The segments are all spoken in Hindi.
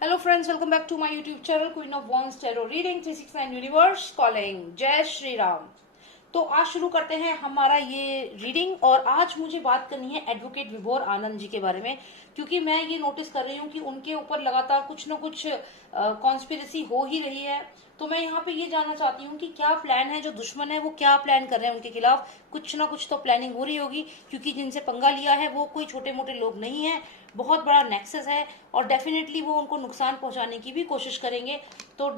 Hello friends, welcome back to my YouTube channel Queen of Wands Tarot Reading 369 Universe Calling। जय श्री राम। तो आज शुरू करते हैं हमारा ये रीडिंग। और आज मुझे बात करनी है एडवोकेट विभोर आनंद जी के बारे में, क्योंकि मैं ये नोटिस कर रही हूँ कि उनके ऊपर लगातार कुछ न कुछ कॉन्स्पिरेसी हो ही रही है। तो मैं यहाँ पे ये जानना चाहती हूँ कि क्या प्लान है, जो दुश्मन है वो क्या प्लान कर रहे हैं उनके खिलाफ। कुछ ना कुछ तो प्लानिंग हो रही होगी, क्योंकि जिनसे पंगा लिया है वो कोई छोटे मोटे लोग नहीं है, बहुत बड़ा नेक्सस है और डेफिनेटली वो उनको नुकसान पहुंचाने की भी कोशिश करेंगे। तो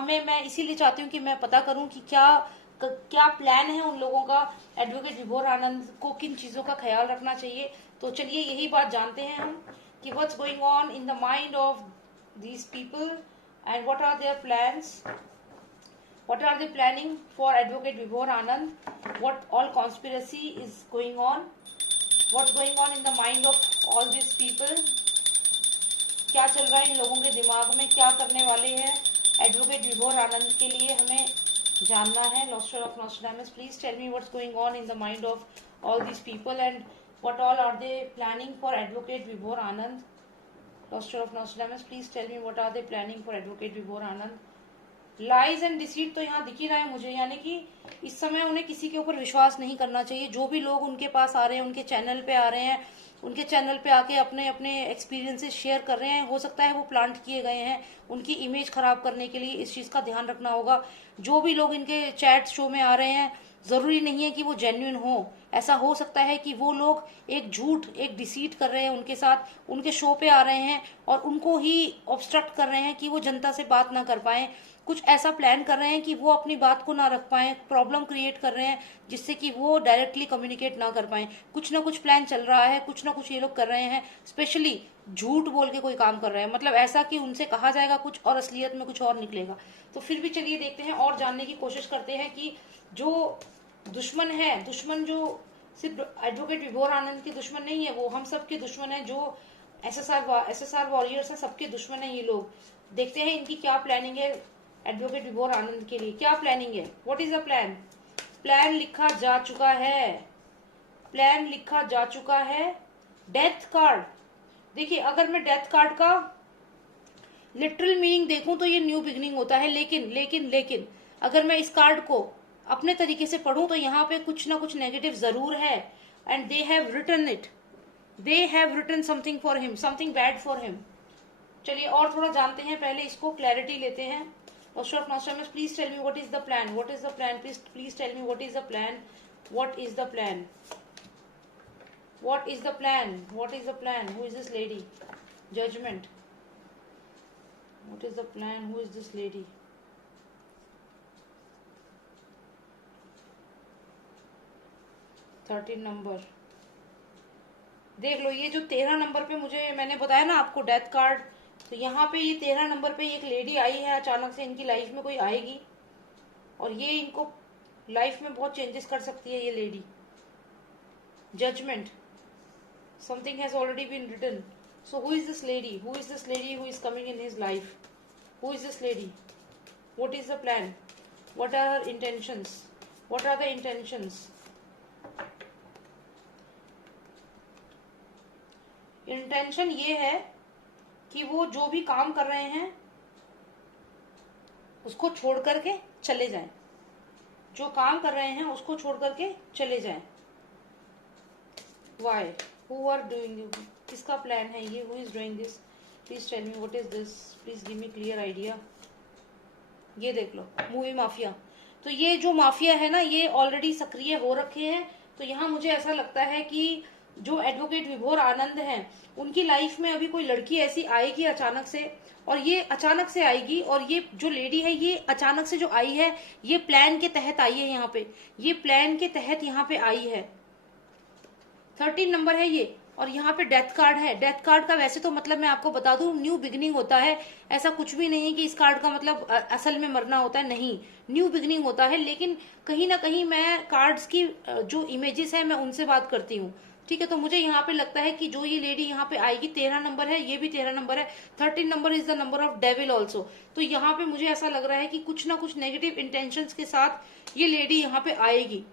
मैं इसीलिए चाहती हूँ कि मैं पता करूँ कि क्या प्लान है उन लोगों का। एडवोकेट विभोर आनंद को किन चीजों का ख्याल रखना चाहिए। तो चलिए यही बात जानते हैं हम कि what's going on in the mind of these people and what are their plans, what are they planning for advocate Vibhor Anand, what all conspiracy is going on, what's going on in the mind of all these people, क्या चल रहा है इन लोगों के दिमाग में, क्या करने वाले हैं एडवोकेट विभोर आनंद के लिए, हमें जानना है। Lustre of Nostradamus, please tell me what's going on in the mind of all these people and what all are they planning for advocate Vibhor Anand. Lobster of Nostradamus, please tell me what are they planning for advocate Vibhor Anand. Lies and deceit तो यहाँ दिख ही रहा है मुझे, यानी कि इस समय उन्हें किसी के ऊपर विश्वास नहीं करना चाहिए। जो भी लोग उनके पास आ रहे हैं, उनके चैनल पे आ रहे हैं, उनके चैनल पे आके अपने अपने एक्सपीरियंसेस शेयर कर रहे हैं, हो सकता है वो प्लांट किए गए हैं उनकी इमेज खराब करने के लिए। इस चीज का ध्यान रखना होगा। जो भी लोग इनके चैट शो में आ रहे हैं, जरूरी नहीं है कि वो जेन्युइन हो। ऐसा हो सकता है कि वो लोग एक झूठ, एक डिसीट कर रहे हैं उनके साथ, उनके शो पे आ रहे हैं और उनको ही ऑब्स्ट्रक्ट कर रहे हैं कि वो जनता से बात ना कर पाए। कुछ ऐसा प्लान कर रहे हैं कि वो अपनी बात को ना रख पाए, प्रॉब्लम क्रिएट कर रहे हैं जिससे कि वो डायरेक्टली कम्युनिकेट ना कर पाए। कुछ ना कुछ प्लान चल रहा है, कुछ ना कुछ ये लोग कर रहे हैं। स्पेशली झूठ बोल के कोई काम कर रहे हैं, मतलब ऐसा कि उनसे कहा जाएगा कुछ और असलियत में कुछ और निकलेगा। तो फिर भी चलिए देखते हैं और जानने की कोशिश करते हैं कि जो दुश्मन है, दुश्मन जो सिर्फ एडवोकेट विभोर आनंद के दुश्मन नहीं है, वो हम सबके दुश्मन है। जो एसएसआर वॉरियर्स है, सबके दुश्मन है ये लोग। देखते हैं इनकी क्या प्लानिंग है एडवोकेट विभोर आनंद के लिए। क्या प्लानिंग है, what is the plan. Plan लिखा जा चुका है, प्लान लिखा जा चुका है। डेथ कार्ड, देखिए अगर मैं डेथ कार्ड का लिटरल मीनिंग देखूं तो ये न्यू बिगनिंग होता है, लेकिन लेकिन लेकिन अगर मैं इस कार्ड को अपने तरीके से पढ़ूं तो यहाँ पे कुछ ना कुछ नेगेटिव जरूर है। And they have written it, they have written something for him, something bad for him. चलिए और थोड़ा जानते हैं, पहले इसको क्लैरिटी लेते हैं। Master of Nostradamus, please tell me what is the plan, what is the plan, please tell me what is the plan, what is the plan, what is the plan, what is the plan, who is this lady, judgment, what is the plan, who is this lady, 13 number देख लो। ये जो 13 नंबर पे मुझे मैंने बताया ना आपको डेथ कार्ड, तो यहाँ पे ये 13 नंबर पे एक लेडी आई है, अचानक से इनकी लाइफ में कोई आएगी और ये इनको लाइफ में बहुत चेंजेस कर सकती है ये lady. Judgement, something has already been written. So who is this lady, who is this lady who is coming in his life, who is this lady, what is the plan, what are her intentions, what are the intentions. Intention ये है कि वो जो भी काम कर रहे हैं उसको छोड़ करके चले जाएं, जो काम कर रहे हैं उसको छोड़ करके चले जाएं। वाई, हु आर डूइंग, किसका प्लान है ये, who is doing this, please tell me what is this, please give me clear idea. ये देख लो, मूवी माफिया। तो ये जो माफिया है ना, ये ऑलरेडी सक्रिय हो रखे हैं। तो यहाँ मुझे ऐसा लगता है कि जो एडवोकेट विभोर आनंद हैं, उनकी लाइफ में अभी कोई लड़की ऐसी आएगी अचानक से, और ये अचानक से आएगी। और ये जो लेडी है, ये अचानक से जो आई है, ये प्लान के तहत आई है यहाँ पे, ये प्लान के तहत यहाँ पे आई है। 13 नंबर है ये, और यहाँ पे डेथ कार्ड है। डेथ कार्ड का वैसे तो मतलब मैं आपको बता दूं न्यू बिगनिंग होता है, ऐसा कुछ भी नहीं कि इस कार्ड का मतलब असल में मरना होता है, नहीं, न्यू बिगनिंग होता है। लेकिन कहीं ना कहीं मैं कार्ड्स की जो इमेजेस है मैं उनसे बात करती हूँ, ठीक है। तो मुझे यहाँ पे लगता है कि जो ये लेडी यहाँ पे आएगी, 13 नंबर है, ये भी 13 नंबर है, 13 number is the number of devil also. तो यहाँ पे मुझे ऐसा लग रहा है कि कुछ ना कुछ नेगेटिव इंटेंशंस के साथ ये लेडी यहाँ पे आएगी,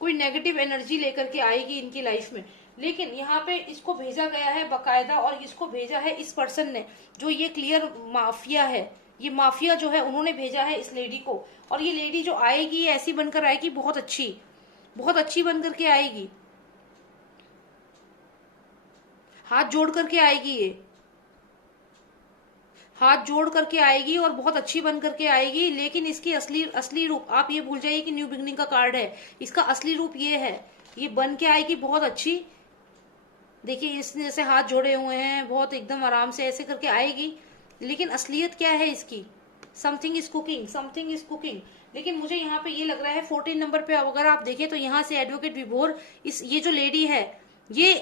कोई नेगेटिव एनर्जी लेकर के आएगी इनकी लाइफ में। लेकिन यहाँ पे इसको भेजा गया है बकायदा, और इसको भेजा है इस पर्सन ने, जो ये क्लियर माफिया है, ये माफिया जो है उन्होंने भेजा है इस लेडी को। और ये लेडी जो आएगी ऐसी बनकर आएगी, बहुत अच्छी बनकर के आएगी, हाथ जोड़ करके आएगी, ये हाथ जोड़ करके आएगी और बहुत अच्छी बन करके आएगी। लेकिन इसकी असली रूप आप ये भूल जाइए कि न्यू बिगनिंग का कार्ड है, इसका असली रूप ये है, ये बन के आएगी बहुत अच्छी। देखिए इसने जैसे हाथ जोड़े हुए हैं, बहुत एकदम आराम से ऐसे करके आएगी। लेकिन असलियत क्या है इसकी, समथिंग इज कुकिंग। लेकिन मुझे यहाँ पे ये लग रहा है 14 नंबर पे अगर आप देखें तो यहाँ से एडवोकेट विभोर, ये जो लेडी है, ये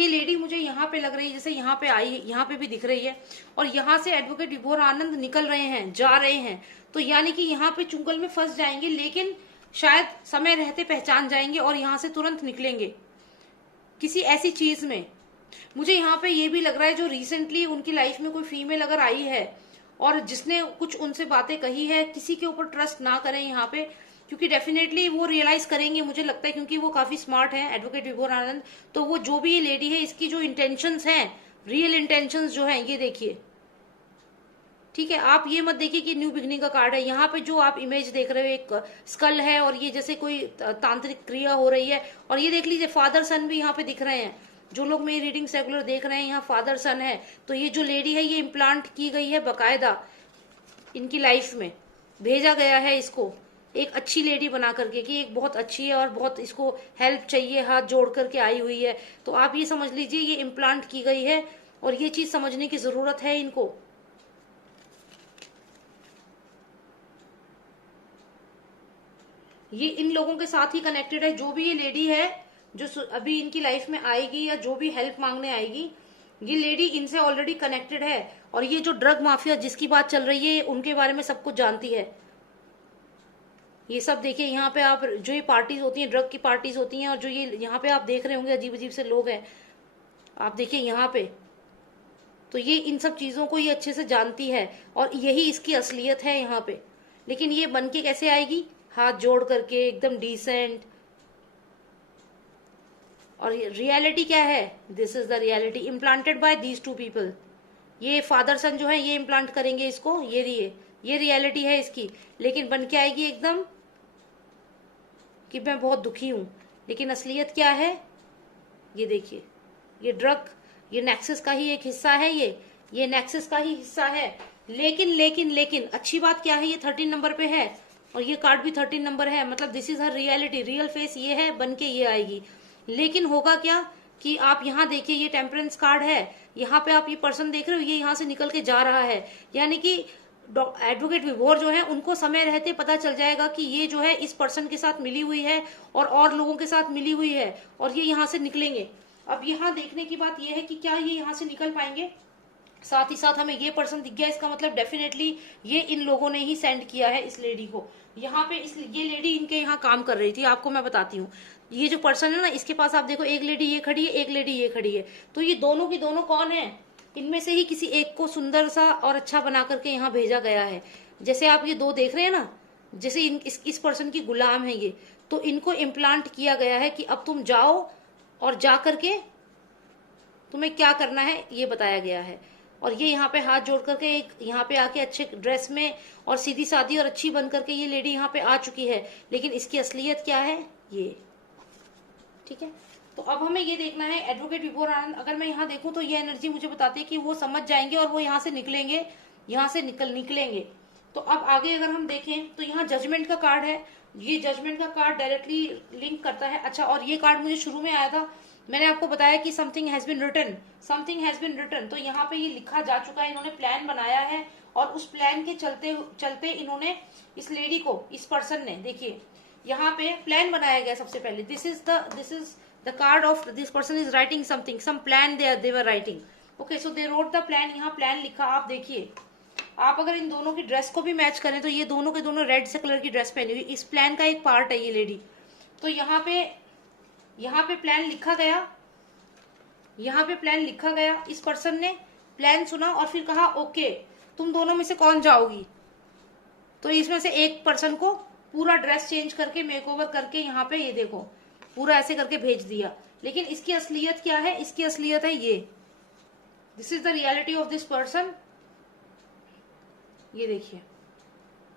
लेडी मुझे यहाँ पे लग रही है जैसे यहाँ पे आई है, यहाँ पे भी दिख रही है। और यहाँ से एडवोकेट विभोर आनंद निकल रहे हैं, जा रहे हैं, तो यानी कि यहाँ पे चुंगल में फंस जाएंगे, लेकिन शायद समय रहते पहचान जाएंगे और यहाँ से तुरंत निकलेंगे किसी ऐसी चीज में। मुझे यहाँ पे ये भी लग रहा है जो रिसेंटली उनकी लाइफ में कोई फीमेल अगर आई है और जिसने कुछ उनसे बातें कही है, किसी के ऊपर ट्रस्ट ना करें यहाँ पे, क्योंकि डेफिनेटली वो रियलाइज करेंगे मुझे लगता है, क्योंकि वो काफी स्मार्ट है एडवोकेट विभोर आनंद। तो वो जो भी ये लेडी है, इसकी जो इंटेंशंस हैं, रियल इंटेंशंस जो हैं, ये देखिए, ठीक है। आप ये मत देखिए कि न्यू बिगनिंग का कार्ड है, यहाँ पे जो आप इमेज देख रहे हो एक स्कल है और ये जैसे कोई तांत्रिक क्रिया हो रही है। और ये देख लीजिए फादर सन भी यहाँ पे दिख रहे हैं, जो लोग मेरी रीडिंग रेगुलर देख रहे हैं, यहाँ फादर सन है। तो ये जो लेडी है ये इम्प्लांट की गई है बकायदा, इनकी लाइफ में भेजा गया है इसको एक अच्छी लेडी बना करके कि एक बहुत अच्छी है और बहुत इसको हेल्प चाहिए, हाथ जोड़ करके आई हुई है। तो आप ये समझ लीजिए ये इम्प्लांट की गई है और ये चीज समझने की जरूरत है इनको। ये इन लोगों के साथ ही कनेक्टेड है, जो भी ये लेडी है जो अभी इनकी लाइफ में आएगी या जो भी हेल्प मांगने आएगी, ये लेडी इनसे ऑलरेडी कनेक्टेड है। और ये जो ड्रग माफिया जिसकी बात चल रही है, उनके बारे में सब कुछ जानती है। ये सब देखिए यहाँ पे आप, जो ये पार्टीज होती हैं, ड्रग की पार्टीज होती हैं, और जो ये यहाँ पे आप देख रहे होंगे अजीब अजीब से लोग हैं, आप देखिए यहाँ पे, तो ये इन सब चीजों को ये अच्छे से जानती है और यही इसकी असलियत है यहाँ पे। लेकिन ये बन के कैसे आएगी, हाथ जोड़ करके एकदम डिसेंट। और रियलिटी क्या है, this is the reality implanted by these two people. ये फादर सन जो है ये इम्प्लांट करेंगे इसको, ये रियलिटी है इसकी। लेकिन बन के आएगी एकदम कि मैं बहुत दुखी हूं। लेकिन असलियत क्या है, ये देखिए, ये ड्रग, ये नेक्सस का ही एक हिस्सा है, ये नेक्सस का ही हिस्सा है। लेकिन अच्छी बात क्या है, ये 13 नंबर पे है और ये कार्ड भी 13 नंबर है, मतलब this is her reality, real face ये है, बन के ये आएगी। लेकिन होगा क्या कि आप यहाँ देखिए, ये टेम्परेंस कार्ड है, यहाँ पे आप ये पर्सन देख रहे हो, ये यहाँ से निकल के जा रहा है। यानी कि एडवोकेट विभोर जो है उनको समय रहते पता चल जाएगा कि ये जो है इस पर्सन के साथ मिली हुई है और लोगों के साथ मिली हुई है, और ये यहाँ से निकलेंगे। अब यहाँ देखने की बात ये है कि क्या ये यहाँ से निकल पाएंगे। साथ ही साथ हमें ये पर्सन दिख गया, इसका मतलब डेफिनेटली ये इन लोगों ने ही सेंड किया है इस लेडी को। यहाँ पे ये लेडी इनके यहाँ काम कर रही थी, आपको मैं बताती हूँ। ये जो पर्सन है ना, इसके पास आप देखो, एक लेडी ये खड़ी है, एक लेडी ये खड़ी है। तो ये दोनों की दोनों कौन है, इनमें से ही किसी एक को सुंदर सा और अच्छा बना करके यहाँ भेजा गया है। जैसे आप ये दो देख रहे हैं ना, जैसे इस पर्सन की गुलाम है ये, तो इनको इम्प्लांट किया गया है कि अब तुम जाओ और जा करके तुम्हें क्या करना है ये बताया गया है। और ये यहाँ पे हाथ जोड़ करके एक यहाँ पे आके अच्छे ड्रेस में और सीधी सादी और अच्छी बन करके ये लेडी यहाँ पे आ चुकी है। लेकिन इसकी असलियत क्या है, ये ठीक है। तो अब हमें ये देखना है एडवोकेट विभोर आनंद, अगर मैं यहाँ देखूं तो ये एनर्जी मुझे बताती है कि वो समझ जाएंगे और वो यहाँ से निकलेंगे, यहाँ से निकलेंगे। तो अब आगे अगर हम देखें तो यहाँ जजमेंट का कार्ड है, ये जजमेंट का कार्ड डायरेक्टली लिंक करता है। अच्छा, और ये कार्ड मुझे शुरू में आया था, मैंने आपको बताया कि समथिंग हैज बिन रिटन, तो यहाँ पे ये लिखा जा चुका है, इन्होंने प्लान बनाया है और उस प्लान के चलते चलते इन्होंने इस लेडी को, इस पर्सन ने, देखिए यहाँ पे प्लान बनाया गया सबसे पहले। This is the card of this person is writing something, some plan they were writing. Okay, so they wrote the plan, यहाँ प्लान लिखा। आप देखिए, आप अगर इन दोनों की ड्रेस को भी मैच करें तो ये दोनों के दोनों रेड से कलर की ड्रेस पहनी हुई, इस प्लान का एक पार्ट है ये लेडी। तो यहाँ पे प्लान लिखा गया, यहाँ पे प्लान लिखा गया, इस पर्सन ने प्लान सुना और फिर कहा ओके तुम दोनों में से कौन जाओगी। तो इसमें से एक पर्सन को पूरा ड्रेस चेंज करके मेकओवर करके यहाँ पे ये देखो पूरा ऐसे करके भेज दिया। लेकिन इसकी असलियत क्या है? इसकी असलियत है ये, this is the reality of this person. ये देखिए,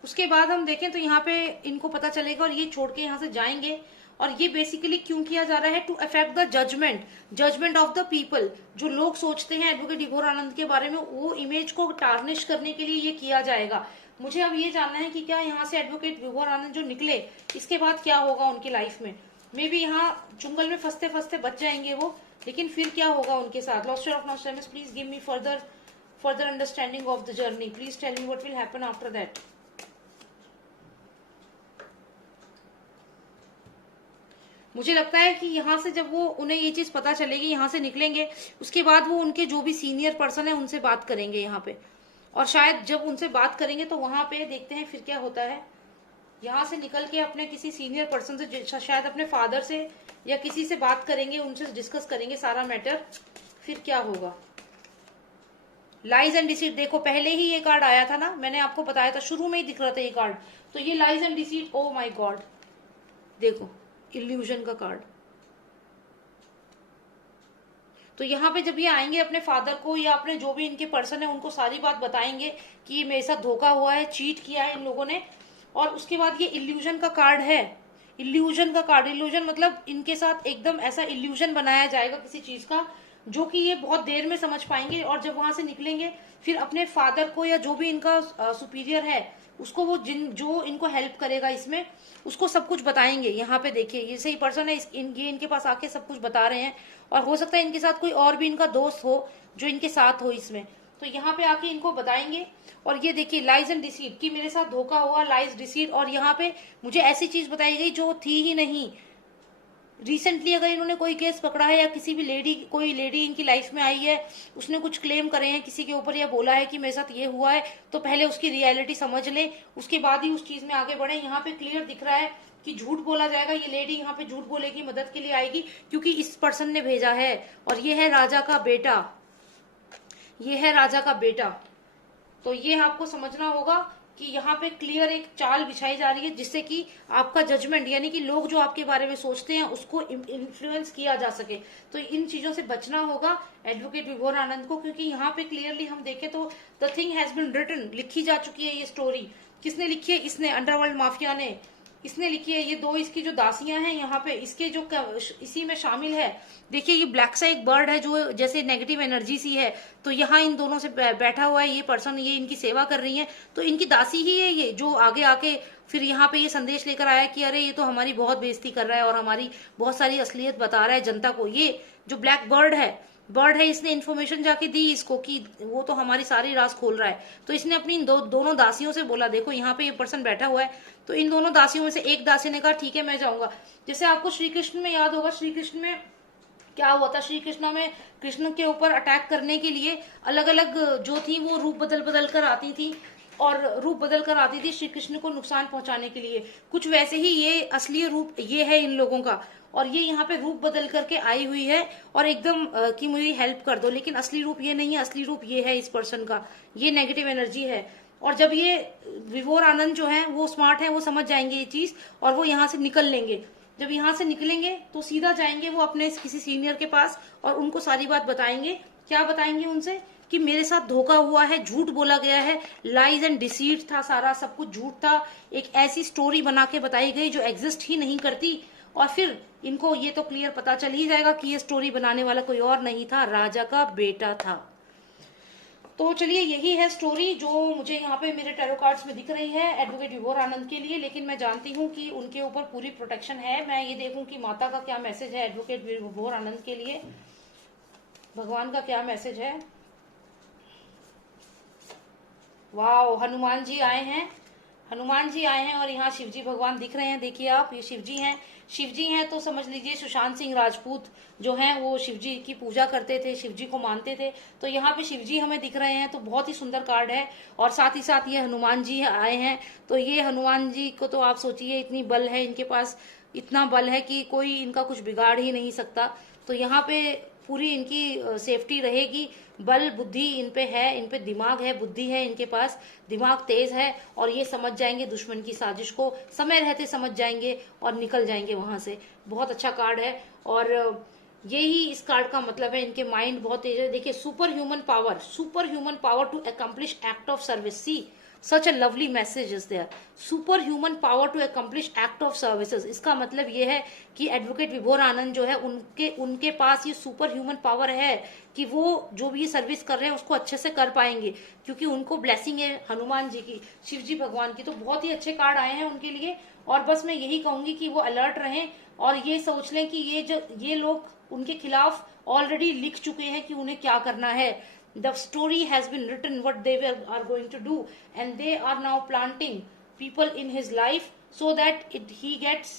उसके बाद हम देखें तो यहाँ पे इनको पता चलेगा और ये छोड़ के यहाँ से जाएंगे। और ये बेसिकली क्यों किया जा रहा है? To affect the judgement of the people. जो लोग सोचते हैं एडवोकेट विभोर आनंद के बारे में, वो इमेज को टार्निश करने के लिए ये किया जाएगा। मुझे अब ये जानना है कि क्या यहाँ से एडवोकेट विभोर आनंद जो निकले, इसके बाद क्या होगा उनकी लाइफ में। मे बी यहाँ चुंगल में फंसते फंसते बच जाएंगे वो, लेकिन फिर क्या होगा उनके साथ। Lustre of nostalgia, please give me further understanding of the journey, please tell me what will happen after that. मुझे लगता है कि यहाँ से जब वो उन्हें ये चीज पता चलेगी, यहाँ से निकलेंगे, उसके बाद वो उनके जो भी सीनियर पर्सन है उनसे बात करेंगे यहाँ पे। और शायद जब उनसे बात करेंगे तो वहां पे देखते हैं फिर क्या होता है। यहाँ से निकल के अपने किसी सीनियर पर्सन से, शायद अपने फादर से या किसी से बात करेंगे, उनसे डिस्कस करेंगे सारा मैटर, फिर क्या होगा। लाइज एंड डिसीट, देखो पहले ही ये कार्ड आया था ना, मैंने आपको बताया था, शुरू में ही दिख रहा था ये कार्ड। तो ये lies and deceit, oh my God, देखो इल्यूजन का कार्ड। तो यहाँ पे जब ये आएंगे अपने फादर को या अपने जो भी इनके पर्सन है उनको सारी बात बताएंगे कि मेरे साथ धोखा हुआ है, चीट किया है इन लोगों ने। और उसके बाद ये इल्यूजन का कार्ड है, इल्यूजन का कार्ड। इल्यूजन मतलब इनके साथ एकदम ऐसा इल्यूजन बनाया जाएगा किसी चीज का, जो कि ये बहुत देर में समझ पाएंगे। और जब वहां से निकलेंगे फिर अपने फादर को या जो भी इनका सुपीरियर है उसको, वो जो इनको हेल्प करेगा इसमें, उसको सब कुछ बताएंगे। यहाँ पे देखिए ये सही पर्सन है, ये इनके पास आके सब कुछ बता रहे हैं। और हो सकता है इनके साथ कोई और भी इनका दोस्त हो जो इनके साथ हो इसमें, तो यहाँ पे आके इनको बताएंगे। और ये देखिए लाइज एंड डिसीट, कि मेरे साथ धोखा हुआ, लाइज डिसीट। और यहाँ पे मुझे ऐसी चीज बताई गई जो थी ही नहीं। रिसेंटली अगर इन्होंने कोई केस पकड़ा है या किसी भी कोई लेडी इनकी लाइफ में आई है, उसने कुछ क्लेम करे हैं किसी के ऊपर या बोला है कि मेरे साथ ये हुआ है, तो पहले उसकी रियलिटी समझ ले, उसके बाद ही उस चीज में आगे बढ़े। यहाँ पे क्लियर दिख रहा है कि झूठ बोला जाएगा। ये लेडी यहाँ पे झूठ बोलेगी, मदद के लिए आएगी, क्योंकि इस पर्सन ने भेजा है। और ये है राजा का बेटा, ये है राजा का बेटा। तो ये आपको समझना होगा कि यहाँ पे क्लियर एक चाल बिछाई जा रही है, जिससे कि आपका जजमेंट, यानी कि लोग जो आपके बारे में सोचते हैं उसको इन्फ्लुएंस किया जा सके। तो इन चीजों से बचना होगा एडवोकेट विभोर आनंद को, क्योंकि यहाँ पे क्लियरली हम देखें तो the thing has been written, लिखी जा चुकी है ये स्टोरी। किसने लिखी है? इसने, अंडरवर्ल्ड माफिया ने, इसने लिखी है। ये दो इसकी जो दासियां हैं यहाँ पे, इसके जो इसी में शामिल है। देखिए ये ब्लैक सा एक बर्ड है जो जैसे नेगेटिव एनर्जी सी है, तो यहाँ इन दोनों से बैठा हुआ है ये पर्सन, ये इनकी सेवा कर रही है। तो इनकी दासी ही है ये, जो आगे आके फिर यहाँ पे ये संदेश लेकर आया कि अरे ये तो हमारी बहुत बेइज्जती कर रहा है और हमारी बहुत सारी असलियत बता रहा है जनता को। ये जो ब्लैक बर्ड है, इसने इन्फॉर्मेशन जाके दी इसको कि वो तो हमारी सारी राज खोल रहा है। तो इसने अपनी दोनों दासियों से बोला, देखो यहाँ पे ये पर्सन बैठा हुआ है। तो इन दोनों दासियों में से एक दासी ने कहा ठीक है मैं जाऊंगा। जैसे आपको श्री कृष्ण में याद होगा, श्री कृष्ण में क्या हुआ था, श्री कृष्ण में कृष्ण के ऊपर अटैक करने के लिए अलग अलग जो थी वो रूप बदल बदल कर आती थी, और रूप बदल कर आती थी श्री कृष्ण को नुकसान पहुंचाने के लिए। कुछ वैसे ही ये असली रूप ये है इन लोगों का, और ये यहाँ पे रूप बदल करके आई हुई है और एकदम कि मुझे हेल्प कर दो, लेकिन असली रूप ये नहीं है। असली रूप ये है इस पर्सन का, ये नेगेटिव एनर्जी है। और जब ये विभोर आनंद जो है वो स्मार्ट है, वो समझ जाएंगे ये चीज और वो यहाँ से निकल लेंगे। जब यहाँ से निकलेंगे तो सीधा जाएंगे वो अपने किसी सीनियर के पास और उनको सारी बात बताएंगे। क्या बताएंगे उनसे? कि मेरे साथ धोखा हुआ है, झूठ बोला गया है, लाइज एंड डिसीट था, सारा सब कुछ झूठ था। एक ऐसी स्टोरी बना के बताई गई जो एग्जिस्ट ही नहीं करती। और फिर इनको ये तो क्लियर पता चल ही जाएगा कि ये स्टोरी बनाने वाला कोई और नहीं था, राजा का बेटा था। तो चलिए यही है स्टोरी जो मुझे यहाँ पे मेरे टैरो कार्ड्स में दिख रही है एडवोकेट विभोर आनंद के लिए। लेकिन मैं जानती हूँ कि उनके ऊपर पूरी प्रोटेक्शन है। मैं ये देखूं कि माता का क्या मैसेज है एडवोकेट विभोर आनंद के लिए, भगवान का क्या मैसेज है। वाह, हनुमान जी आए हैं, हनुमान जी आए हैं और यहाँ शिव जी भगवान दिख रहे हैं। देखिए आप, ये शिव जी हैं। शिव जी हैं तो समझ लीजिए सुशांत सिंह राजपूत जो हैं वो शिव जी की पूजा करते थे, शिव जी को मानते थे। तो यहाँ पे शिव जी हमें दिख रहे हैं, तो बहुत ही सुंदर कार्ड है। और साथ ही साथ ये हनुमान जी आए हैं। तो ये हनुमान जी को तो आप सोचिए इतनी बल है इनके पास, इतना बल है कि कोई इनका कुछ बिगाड़ ही नहीं सकता। तो यहाँ पे पूरी इनकी सेफ्टी रहेगी। बल बुद्धि इन पे है, इन पे दिमाग है, बुद्धि है इनके पास, दिमाग तेज है और ये समझ जाएंगे दुश्मन की साजिश को, समय रहते समझ जाएंगे और निकल जाएंगे वहां से। बहुत अच्छा कार्ड है और यही इस कार्ड का मतलब है। इनके माइंड बहुत तेज है। देखिए, super human power to accomplish act of service. See such a lovely message is there. Super human power to accomplish act of services. इसका मतलब ये है कि एडवोकेट विभोर आनंद जो है उनके उनके पास ये सुपर ह्यूमन पावर है कि वो जो भी सर्विस कर रहे हैं उसको अच्छे से कर पाएंगे, क्योंकि उनको ब्लेसिंग है हनुमान जी की, शिव जी भगवान की। तो बहुत ही अच्छे कार्ड आए हैं उनके लिए। और बस मैं यही कहूंगी कि वो अलर्ट रहें और ये सोच लें कि ये लोग उनके खिलाफ ऑलरेडी लिख चुके हैं कि उन्हें क्या करना है। The story has been written what they are going to do, and they are now planting people in his life so that he gets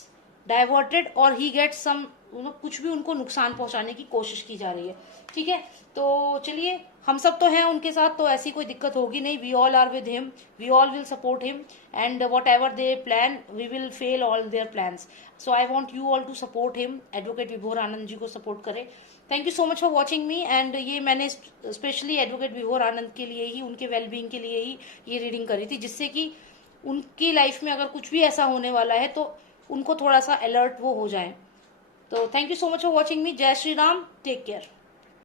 diverted or he gets some कुछ भी उनको नुकसान पहुंचाने की कोशिश की जा रही है। ठीक है, तो चलिए, हम सब तो हैं उनके साथ, तो ऐसी कोई दिक्कत होगी नहीं। We all are with him, we all will support him, and whatever they plan we will fail all their plans. So I want you all to support him. Advocate Vibhor Anand ji को सपोर्ट करें। Thank you so much for watching me. And ये मैंने स्पेशली एडवोकेट विभोर आनंद के लिए ही, उनके वेलबींग के लिए ही ये रीडिंग करी थी, जिससे कि उनकी लाइफ में अगर कुछ भी ऐसा होने वाला है तो उनको थोड़ा सा अलर्ट वो हो जाए। तो thank you so much for watching मी। जय श्री राम, टेक केयर।